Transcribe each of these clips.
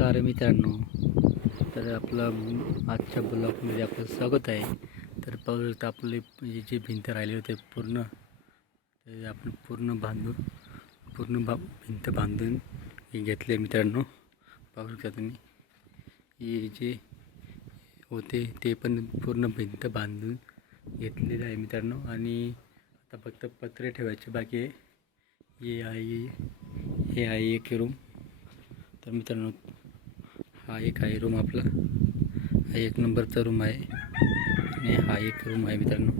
नमस्कार मित्रांनो. तर आपला आजच्या ब्लॉगमध्ये आपलं स्वागत आहे. तर पाहू शकता आपले म्हणजे जे भिंत राहिले होते पूर्ण ते आपण पूर्ण बांधून पूर्ण बा भिंत बांधून घेतले मित्रांनो. पाहू शकता तुम्ही. हे जे होते ते पण पूर्ण भिंत बांधून घेतलेलं आहे मित्रांनो. आणि आता फक्त पत्रे ठेवायचे बाकी आहे. हे आहे हे आहे एक रूम तर मित्रांनो हा एक आहे रूम आपला. हा एक नंबरचा रूम आहे. आणि हा एक रूम आहे मित्रांनो.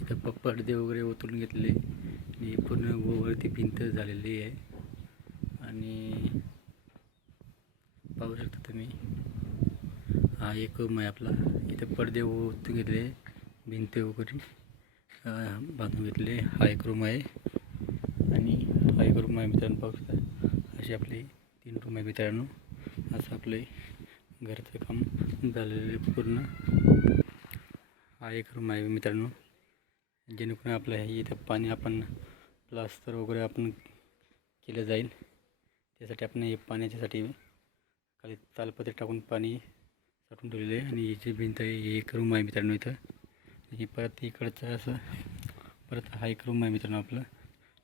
इथं प पडदे वगैरे ओतून घेतले आणि पूर्ण वरती भिंत झालेली आहे. आणि पाहू शकता तुम्ही. हा एक रूम आहे आपला. इथं पडदे ओतून घेतले भिंत वगैरे बांधून घेतले. हा एक रूम आहे. आणि हा एक रूम आहे मित्रांनो पाहू शकता. असे आपले तीन रूम आहे मित्रांनो. असं आपले घरचं काम झालेलं आहे पूर्ण. हा एक रूम आहे मित्रांनो जेणेकरून आपलं हे इथं पाणी आपण प्लास्टर वगैरे आपण केलं जाईल. त्यासाठी आपण हे पाण्याच्यासाठी खाली तालपत्रे टाकून पाणी साठवून ठेवलेलं आहे. आणि याची भिंत आहे हे एक रूम आहे मित्रांनो इथं. ही परत इकडचं असं परत हा एक रूम आहे मित्रांनो आपलं.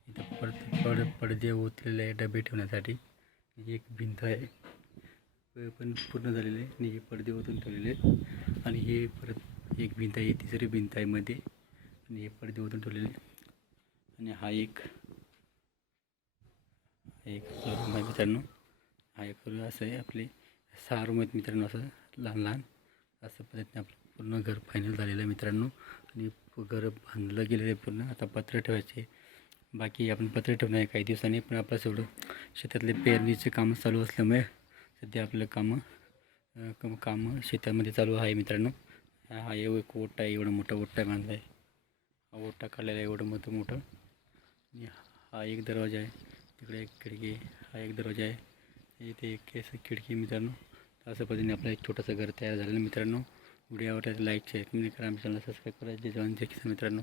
इथं परत पड पडदे ओतलेले आहे डबे ठेवण्यासाठी. ही एक भिंत आहे. वेळ पण पूर्ण झालेले आहे आणि हे पडदे ओतून ठेवलेले आहेत आणि हे परत एक भिंत आहे तिसरी भिंत आहे मध्ये. आणि हे पडदे ओतून ठेवलेले आणि हा एक हा एक रूम आहे मित्रांनो. हा एक रूम असं आहे आपले सहा रूम आहेत मित्रांनो असं लहान लहान. असं पद्धतीने आपलं पूर्ण घर फायनल झालेलं आहे मित्रांनो. आणि घर बांधलं गेलेलं आहे पूर्ण. आता पत्र ठेवायचे. बाकी आपण पत्र ठेवणार आहे काही दिवसांनी पण आपलं सगळं शेतातले पेरणीचे कामं चालू असल्यामुळे सध्या आपलं कामं कम कामं शेतामध्ये चालू आहे मित्रांनो. हा एव- एक ओटा आहे एवढं मोठा ओटा बांधला आहे. हा ओटा काढलेला आहे एवढं मोठं मोठं. आणि हा एक दरवाजा आहे तिकडे एक खिडकी आहे हा एक दरवाजा आहे. इथे एक केस खिडकी मित्रांनो. असं पद्धतीने आपलं एक छोटंसं घर तयार झालेलं मित्रांनो. व्हिडिओ आवडल्यास लाईक शेअर कमेंट करा. आमच्या चॅनल सबस्क्राईब करा. जे जवान जे किसान मित्रांनो.